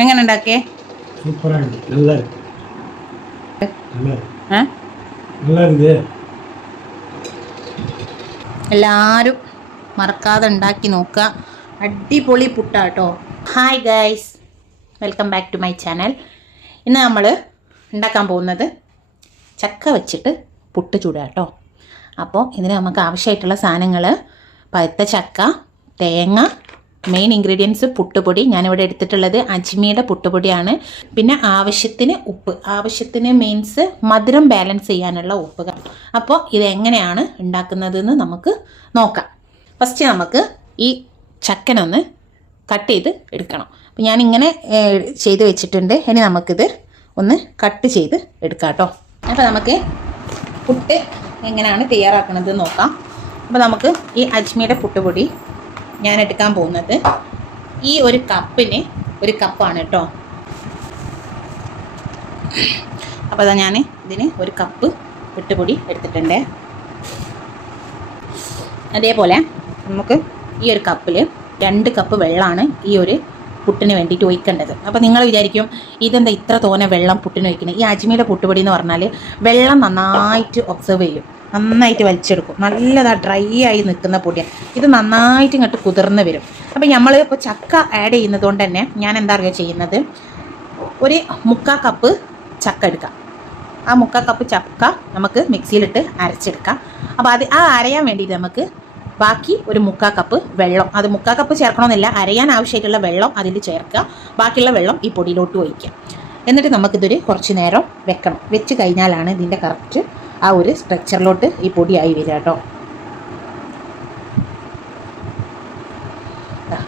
എങ്ങനെ ഉണ്ടാക്കിയേ? എല്ലാവരും മറക്കാതെ ഉണ്ടാക്കി നോക്കുക. അടിപൊളി പുട്ടാട്ടോ. Hi guys, welcome back to my channel. ഇന്ന് നമ്മൾ ഉണ്ടാക്കാൻ പോകുന്നത് ചക്ക വെച്ചിട്ട് പുട്ട് ചൂടാട്ടോ. അപ്പോൾ ഇതിന് നമുക്ക് ആവശ്യമായിട്ടുള്ള സാധനങ്ങൾ പഴുത്ത ചക്ക, തേങ്ങ, മെയിൻ ഇൻഗ്രീഡിയൻസ് പുട്ടുപൊടി. ഞാനിവിടെ എടുത്തിട്ടുള്ളത് അജ്മിയുടെ പുട്ടുപൊടിയാണ്. പിന്നെ ആവശ്യത്തിന് ഉപ്പ്, ആവശ്യത്തിന് മീൻസ് മധുരം ബാലൻസ് ചെയ്യാനുള്ള ഉപ്പ്. അപ്പോൾ ഇതെങ്ങനെയാണ് ഉണ്ടാക്കുന്നതെന്ന് നമുക്ക് നോക്കാം. ഫസ്റ്റ് നമുക്ക് ഈ ചക്കനൊന്ന് കട്ട് ചെയ്ത് എടുക്കണം. അപ്പോൾ ഞാനിങ്ങനെ ചെയ്ത് വെച്ചിട്ടുണ്ട്. ഇനി നമുക്കിത് ഒന്ന് കട്ട് ചെയ്ത് എടുക്കാം കേട്ടോ. അപ്പോൾ നമുക്ക് പുട്ട് എങ്ങനെയാണ് തയ്യാറാക്കുന്നത് നോക്കാം. അപ്പോൾ നമുക്ക് ഈ അജ്മിയുടെ പുട്ടുപൊടി ഞാൻ എടുക്കാൻ പോകുന്നത് ഈ ഒരു കപ്പിന് ഒരു കപ്പാണ് കേട്ടോ. അപ്പോൾ അതാ ഞാൻ ഇതിന് ഒരു കപ്പ് പുട്ടുപൊടി എടുത്തിട്ടുണ്ട്. അതേപോലെ നമുക്ക് ഈ ഒരു കപ്പിൽ 2 കപ്പ് വെള്ളമാണ് ഈ ഒരു പുട്ടിന് വേണ്ടിയിട്ട് ഒഴിക്കേണ്ടത്. അപ്പോൾ നിങ്ങൾ വിചാരിക്കും ഇതെന്താ ഇത്ര തോനെ വെള്ളം പുട്ടിന് ഒഴിക്കുന്നത്? ഈ അജ്മിയുടെ പുട്ടുപൊടി എന്ന് പറഞ്ഞാൽ വെള്ളം നന്നായിട്ട് ഒബ്സർവ് ചെയ്യും, നന്നായിട്ട് വലിച്ചെടുക്കും. നല്ലതാ ഡ്രൈ ആയി നിൽക്കുന്ന പൊടിയാണ്. ഇത് നന്നായിട്ട് ഇങ്ങോട്ട് കുതിർന്ന് വരും. അപ്പോൾ നമ്മൾ ഇപ്പോൾ ചക്ക ആഡ് ചെയ്യുന്നത് കൊണ്ട് തന്നെ ഞാൻ എന്താ പറയുക ചെയ്യുന്നത്, ഒരു 3/4 കപ്പ് ചക്ക എടുക്കാം. ആ 3/4 കപ്പ് ചക്ക നമുക്ക് മിക്സിയിലിട്ട് അരച്ചെടുക്കാം. അപ്പോൾ അത് അരയാൻ വേണ്ടിയിട്ട് നമുക്ക് ബാക്കി ഒരു 3/4 കപ്പ് വെള്ളം, അത് 3/4 കപ്പ് ചേർക്കണമെന്നില്ല, അരയാൻ ആവശ്യമായിട്ടുള്ള വെള്ളം അതിൽ ചേർക്കുക. ബാക്കിയുള്ള വെള്ളം ഈ പൊടിയിലോട്ട് ഒഴിക്കുക. എന്നിട്ട് നമുക്കിതൊരു കുറച്ച് നേരം വെക്കണം. വെച്ച് കഴിഞ്ഞാലാണ് ഇതിൻ്റെ കറക്റ്റ് ആ ഒരു സ്ട്രക്ചറിലോട്ട് ഈ പൊടിയായി വരിക കേട്ടോ.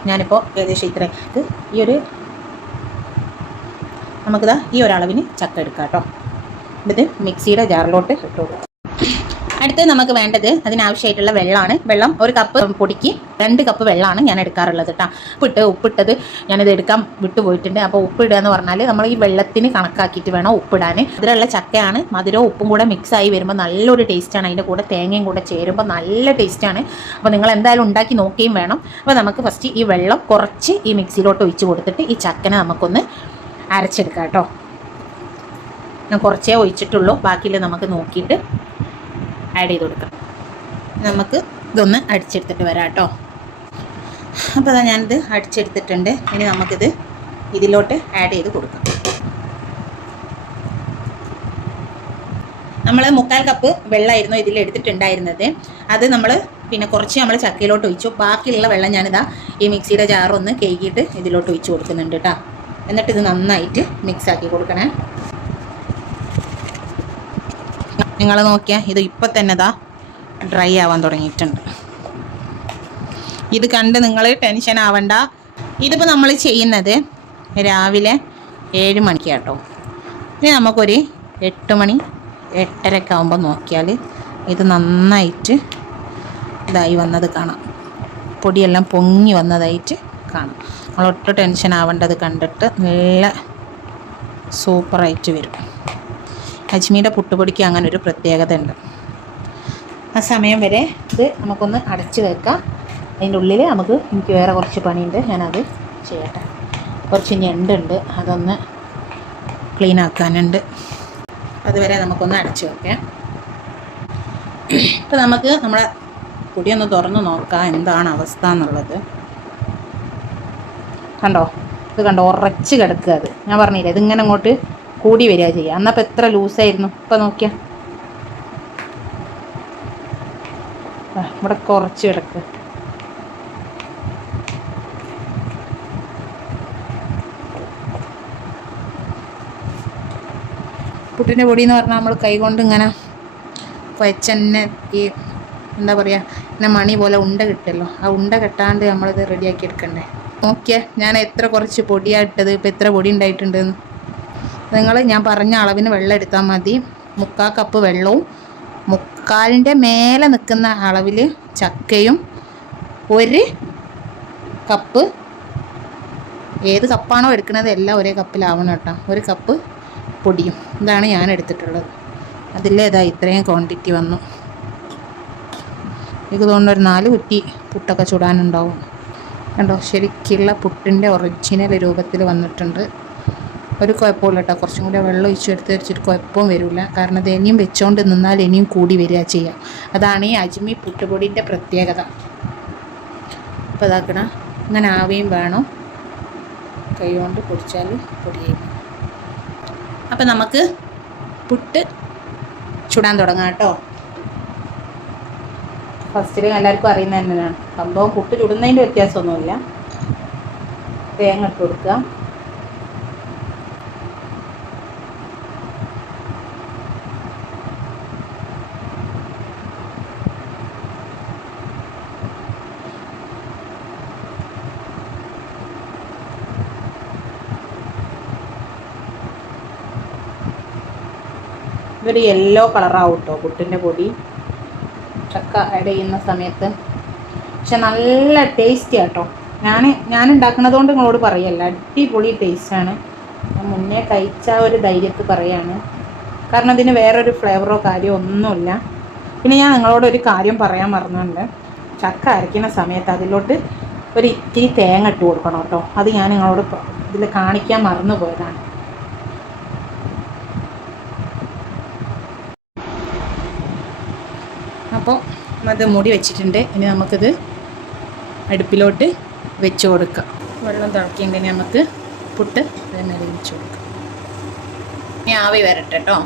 ഞാനിപ്പോൾ ഏകദേശം ഇത്രയും ഈ ഒരു നമുക്കിതാ ഈ ഒരളവിന് ചക്ക എടുക്കാം കേട്ടോ. ഇത് മിക്സിയുടെ ജാറിലോട്ട് ഇട്ട് കൊടുക്കാം. അടുത്ത് നമുക്ക് വേണ്ടത് അതിനാവശ്യമായിട്ടുള്ള വെള്ളമാണ്. വെള്ളം ഒരു കപ്പ് പൊടിക്ക് 2 കപ്പ് വെള്ളമാണ് ഞാൻ എടുക്കാറുള്ളത് കേട്ടോ. ഉപ്പിട്ടത് ഞാനിത് എടുക്കാൻ വിട്ടുപോയിട്ടുണ്ട്. അപ്പോൾ ഉപ്പിടുക എന്ന് പറഞ്ഞാൽ നമ്മൾ ഈ വെള്ളത്തിന് കണക്കാക്കിയിട്ട് വേണം ഉപ്പിടാൻ. അതിലുള്ള ചക്കയാണ്, മധുരവും ഉപ്പും കൂടെ മിക്സായി വരുമ്പോൾ നല്ലൊരു ടേസ്റ്റാണ്. അതിൻ്റെ കൂടെ തേങ്ങയും കൂടെ ചേരുമ്പോൾ നല്ല ടേസ്റ്റാണ്. അപ്പോൾ നിങ്ങൾ എന്തായാലും ഉണ്ടാക്കി നോക്കുകയും വേണം. അപ്പോൾ നമുക്ക് ഫസ്റ്റ് ഈ വെള്ളം കുറച്ച് ഈ മിക്സിയിലോട്ട് ഒഴിച്ച് കൊടുത്തിട്ട് ഈ ചക്കനെ നമുക്കൊന്ന് അരച്ചെടുക്കാം കേട്ടോ. ഞാൻ കുറച്ചേ ഒഴിച്ചിട്ടുള്ളൂ, ബാക്കിയിൽ നമുക്ക് നോക്കിയിട്ട് ആഡ് ചെയ്ത് കൊടുക്കാം. നമുക്ക് ഇതൊന്ന് അടിച്ചെടുത്തിട്ട് വരാം കേട്ടോ. അപ്പോൾ അതാ ഞാനിത് അടിച്ചെടുത്തിട്ടുണ്ട്. ഇനി നമുക്കിത് ഇതിലോട്ട് ആഡ് ചെയ്ത് കൊടുക്കാം. നമ്മൾ 3/4 കപ്പ് വെള്ളമായിരുന്നു ഇതിൽ എടുത്തിട്ടുണ്ടായിരുന്നത്. അത് നമ്മൾ പിന്നെ കുറച്ച് നമ്മൾ ചക്കയിലോട്ട് ഒഴിച്ചു. ബാക്കിയുള്ള വെള്ളം ഞാനിതാ ഈ മിക്സിയുടെ ജാറൊന്ന് കഴുകിയിട്ട് ഇതിലോട്ട് ഒഴിച്ച് കൊടുക്കുന്നുണ്ട് കേട്ടോ. എന്നിട്ട് ഇത് നന്നായിട്ട് മിക്സാക്കി കൊടുക്കണേ. നിങ്ങൾ നോക്കിയാൽ ഇത് ഇപ്പം തന്നെ ഇതാ ഡ്രൈ ആവാൻ തുടങ്ങിയിട്ടുണ്ട്. ഇത് കണ്ട് നിങ്ങൾ ടെൻഷൻ ആവണ്ട. ഇതിപ്പോൾ നമ്മൾ ചെയ്യുന്നത് രാവിലെ 7 മണിക്ക് കേട്ടോ. ഇനി നമുക്കൊരു 8 മണി 8:30 ആകുമ്പോൾ നോക്കിയാൽ ഇത് നന്നായിട്ട് ഇതായി വന്നത് കാണാം. പൊടിയെല്ലാം പൊങ്ങി വന്നതായിട്ട് കാണാം. നമ്മളൊട്ടും ടെൻഷൻ ആവേണ്ടത് കണ്ടിട്ട് നല്ല സൂപ്പറായിട്ട് വരും. അജ്മിയുടെ പുട്ടുപൊടിക്ക് അങ്ങനെ ഒരു പ്രത്യേകത ഉണ്ട്. ആ സമയം വരെ ഇത് നമുക്കൊന്ന് അടച്ച് വെക്കാം. അതിൻ്റെ ഉള്ളിൽ എനിക്ക് വേറെ കുറച്ച് പണിയുണ്ട്, ഞാനത് ചെയ്യട്ടെ. കുറച്ച് ഞണ്ടുണ്ട്, അതൊന്ന് ക്ലീൻ ആക്കാനുണ്ട്. അതുവരെ നമുക്കൊന്ന് അടച്ച് വെക്കാം. ഇപ്പോൾ നമുക്ക് നമ്മളെ പൊടിയൊന്ന് തുറന്ന് നോക്കാം എന്താണ് അവസ്ഥ എന്നുള്ളത്. കണ്ടോ, ഇത് കണ്ടോ, ഉറച്ച് കിടക്കുക. അത് ഞാൻ പറഞ്ഞില്ലേ, ഇതിങ്ങനെ അങ്ങോട്ട് കൂടി വരിക ചെയ്യുക. അന്നപ്പോൾ എത്ര ലൂസായിരുന്നു. ഇപ്പം നോക്കിയാൽ ഇവിടെ കുറച്ച് കിടക്കുക. പുട്ടിൻ്റെ പൊടി എന്ന് പറഞ്ഞാൽ നമ്മൾ കൈകൊണ്ട് ഇങ്ങനെ കുഴച്ചന്നെ ഈ എന്താ പറയുക, ഇങ്ങനെ മണി പോലെ ഉണ്ട കിട്ടുമല്ലോ, ആ ഉണ്ട കെട്ടാണ്ട് നമ്മളിത് റെഡിയാക്കി എടുക്കണ്ടേ. നോക്കിയാൽ ഞാൻ എത്ര കുറച്ച് പൊടിയാണ് ഇട്ടത്, ഇപ്പം എത്ര പൊടി ഉണ്ടായിട്ടുണ്ടെന്ന്. ഞാൻ പറഞ്ഞ അളവിന് വെള്ളം എടുത്താൽ മതി. 3/4 കപ്പ് വെള്ളവും 3/4ൻ്റെ മേലെ നിൽക്കുന്ന അളവിൽ ചക്കയും 1 കപ്പ്, ഏത് കപ്പാണോ എടുക്കുന്നത് എല്ലാം ഒരേ കപ്പിലാവണം കേട്ടോ. 1 കപ്പ് പൊടിയും. ഇതാണ് ഞാൻ എടുത്തിട്ടുള്ളത്. അതിലേതാ ഇത്രയും ക്വാണ്ടിറ്റി വന്നു. എനിക്ക് തോന്നുന്നു ഒരു 4 കുറ്റി പുട്ടൊക്കെ ചുടാനുണ്ടാവും. കണ്ടോ, ശരിക്കുള്ള പുട്ടിൻ്റെ ഒറിജിനൽ രൂപത്തിൽ വന്നിട്ടുണ്ട്. ഒരു കുഴപ്പമില്ല കേട്ടോ. കുറച്ചും കൂടി വെള്ളം ഒഴിച്ചെടുത്ത് വെച്ചിട്ട് കുഴപ്പവും വരില്ല. കാരണം അത് ഇനിയും വെച്ചുകൊണ്ട് നിന്നാൽ ഇനിയും കൂടി വരിക ചെയ്യുക. അതാണ് ഈ അജ്മി പുട്ടുപൊടിൻ്റെ പ്രത്യേകത. അപ്പോൾ ഇതാക്കണം, ഇങ്ങനെ ആവുകയും വേണം. കൈ കൊണ്ട് പൊടിച്ചാൽ പൊടിയായി. അപ്പം നമുക്ക് പുട്ട് ചുടാൻ തുടങ്ങാം കേട്ടോ. ഫസ്റ്റിൽ എല്ലാവർക്കും അറിയുന്ന തന്നെയാണ് സംഭവം. പുട്ട് ചുടുന്നതിൻ്റെ വ്യത്യാസമൊന്നുമില്ല. തേങ്ങ ഇട്ട് കൊടുക്കുക. ഇതൊരു യെല്ലോ കളറാവും കേട്ടോ പുട്ടിൻ്റെ പൊടി ചക്ക ആഡ് ചെയ്യുന്ന സമയത്ത്. പക്ഷെ നല്ല ടേസ്റ്റി കേട്ടോ. ഞാൻ ഉണ്ടാക്കുന്നത് കൊണ്ട് നിങ്ങളോട് പറയല്ല, അടിപൊളി ടേസ്റ്റാണ്. ഞാൻ മുന്നേ കഴിച്ച ഒരു ധൈര്യത്തിൽ പറയാണ്. കാരണം അതിന് വേറൊരു ഫ്ലേവറോ കാര്യമോ ഒന്നുമില്ല. പിന്നെ ഞാൻ നിങ്ങളോട് ഒരു കാര്യം പറയാൻ മറന്നുണ്ട്. ചക്ക അരയ്ക്കുന്ന സമയത്ത് അതിലോട്ട് ഒരു ഇത്തിരി തേങ്ങ ഇട്ട് കൊടുക്കണം കേട്ടോ. അത് ഞാൻ നിങ്ങളോട് ഇതിൽ കാണിക്കാൻ മറന്നു പോയതാണ്. അപ്പോൾ അത് മൂടി വെച്ചിട്ടുണ്ട്. ഇനി നമുക്കിത് അടുപ്പിലോട്ട് വെച്ച് കൊടുക്കാം. വെള്ളം തിളക്കിയിട്ടുണ്ടെങ്കിൽ നമുക്ക് പുട്ട് അതിനകത്ത് വെച്ച് കൊടുക്കാം. ഇനി ആവി വരട്ടെ കേട്ടോ.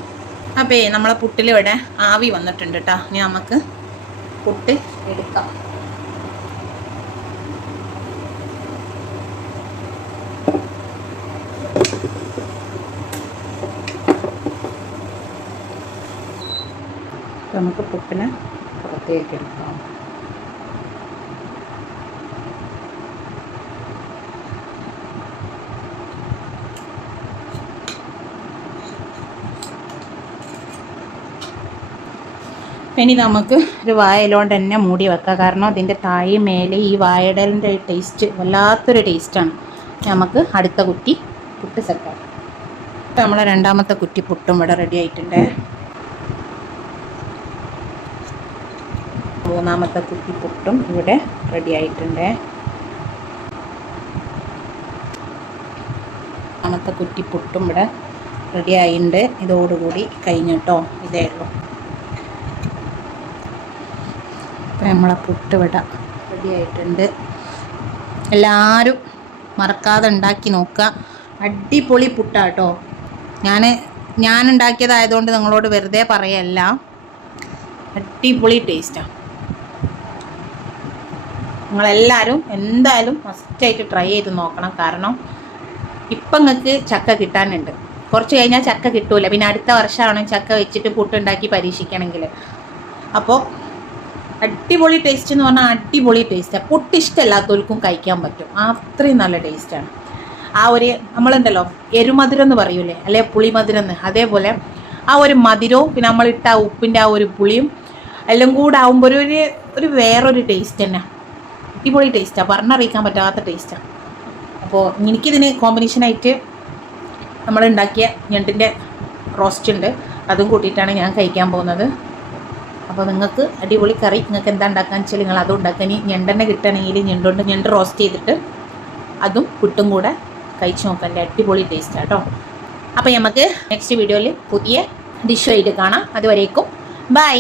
അപ്പോൾ നമ്മളെ പുട്ടിലിവിടെ ആവി വന്നിട്ടുണ്ട് കേട്ടോ. ഇനി നമുക്ക് പുട്ട് എടുക്കാം. നമുക്ക് പുട്ടിനെ പുറത്തേക്ക് എടുക്കാം. ഇനി നമുക്ക് ഒരു വാഴയിലോണ്ട് തന്നെ മൂടി വെക്കാം. കാരണം അതിൻ്റെ താഴെ മേലെ ഈ വാഴയുടെ ടേസ്റ്റ് വല്ലാത്തൊരു ടേസ്റ്റാണ്. നമുക്ക് അടുത്ത കുറ്റി പുട്ട് സെറ്റാക്കാം. ഇപ്പം നമ്മളെ രണ്ടാമത്തെ കുറ്റി പുട്ടും ഇവിടെ റെഡി ആയിട്ടുണ്ട്. മൂന്നാമത്തെ കുറ്റി പുട്ടും ഇവിടെ റെഡി ആയിട്ടുണ്ട്. മൂന്നാമത്തെ കുറ്റി പുട്ടും ഇവിടെ റെഡി ആയിട്ടുണ്ട്. ഇതോടുകൂടി കഴിഞ്ഞിട്ടോ. ഇതേ ഉള്ളൂ. ഇപ്പം നമ്മളെ പുട്ട് ഇവിടെ റെഡി ആയിട്ടുണ്ട്. എല്ലാവരും മറക്കാതെ ഉണ്ടാക്കി നോക്കുക. അടിപൊളി പുട്ടാട്ടോ. ഞാൻ ഉണ്ടാക്കിയതായതുകൊണ്ട് നിങ്ങളോട് വെറുതെ പറയല്ല, അടിപൊളി ടേസ്റ്റാണ്. നിങ്ങളെല്ലാവരും എന്തായാലും മസ്റ്റായിട്ട് ട്രൈ ചെയ്ത് നോക്കണം. കാരണം ഇപ്പം നിങ്ങൾക്ക് ചക്ക കിട്ടാനുണ്ട്. കുറച്ച് കഴിഞ്ഞാൽ ചക്ക കിട്ടൂല. പിന്നെ അടുത്ത വർഷമാണ് ചക്ക വെച്ചിട്ട് പുട്ടുണ്ടാക്കി പരീക്ഷിക്കണമെങ്കിൽ. അപ്പോൾ അടിപൊളി ടേസ്റ്റ് എന്ന് പറഞ്ഞാൽ അടിപൊളി ടേസ്റ്റാണ്. പുട്ട് ഇഷ്ടമല്ലാത്തവർക്കും കഴിക്കാൻ പറ്റും. അത്രയും നല്ല ടേസ്റ്റാണ്. ആ ഒരു നമ്മളുണ്ടല്ലോ എരുമധുരം എന്ന് പറയൂലേ, അല്ലെ പുളിമധുരം എന്ന്, അതേപോലെ ആ ഒരു മധുരവും പിന്നെ നമ്മളിട്ട ഉപ്പിൻ്റെ ആ ഒരു പുളിയും എല്ലാം കൂടെ ആകുമ്പോൾ ഒരു വേറൊരു ടേസ്റ്റ് തന്നെ. അടിപൊളി ടേസ്റ്റാണ്. പറഞ്ഞറിയിക്കാൻ പറ്റാത്ത ടേസ്റ്റാണ്. അപ്പോൾ എനിക്കിതിന് കോമ്പിനേഷനായിട്ട് നമ്മളുണ്ടാക്കിയ ഞണ്ടിൻ്റെ റോസ്റ്റ് ഉണ്ട്. അതും കൂട്ടിയിട്ടാണ് ഞാൻ കഴിക്കാൻ പോകുന്നത്. അപ്പോൾ നിങ്ങൾക്ക് അടിപൊളി കറി നിങ്ങൾക്ക് എന്താ ഉണ്ടാക്കാന്ന് വെച്ചാൽ നിങ്ങൾ അതും ഉണ്ടാക്കാൻ. ഇനി ഞണ്ടെണ്ണ കിട്ടുകയാണെങ്കിൽ ഞണ്ട് റോസ്റ്റ് ചെയ്തിട്ട് അതും പുട്ടും കൂടെ കഴിച്ച് നോക്കാൻ അടിപൊളി ടേസ്റ്റാണ് കേട്ടോ. അപ്പോൾ നമുക്ക് നെക്സ്റ്റ് വീഡിയോയിൽ പുതിയ ഡിഷുമായിട്ട് കാണാം. അതുവരേക്കും ബൈ.